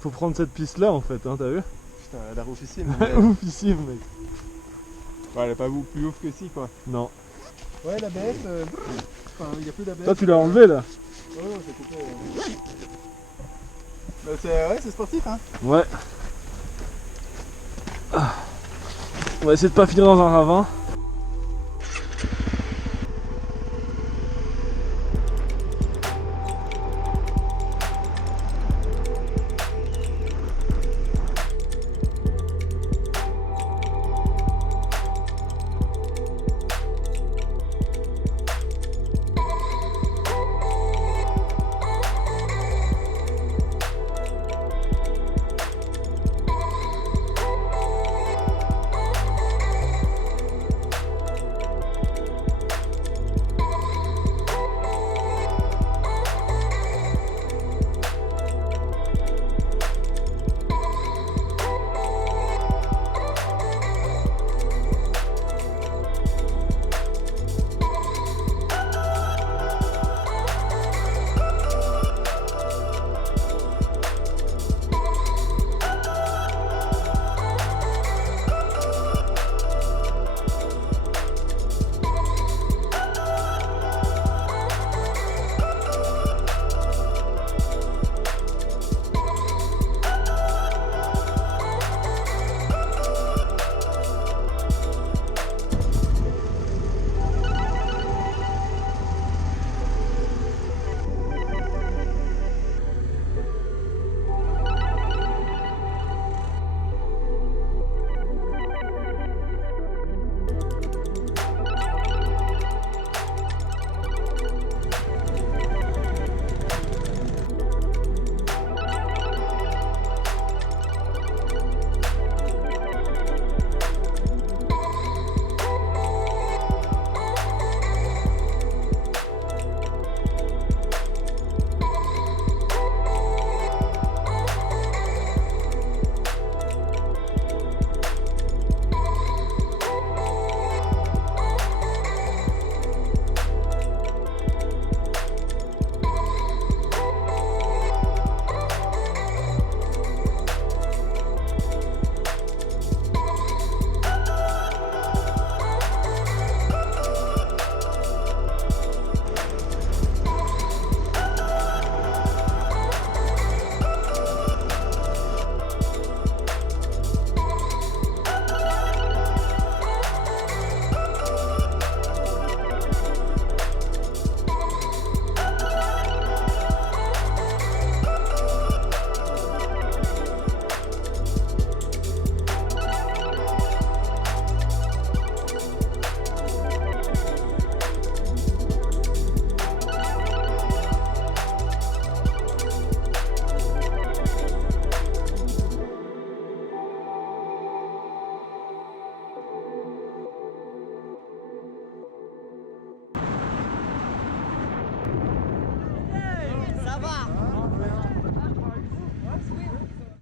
Faut prendre cette piste là en fait, hein, t'as vu? Putain, elle a l'air oufissime. Oufissime mec. Ouais, elle est pas plus ouf que si quoi. Non. Ouais, l'ABS, enfin, il n'y a plus d'ABS. Toi tu l'as enlevé là? Ouais, c'est coupé. Bah, c'est sportif hein. Ouais. On va essayer de pas finir dans un ravin.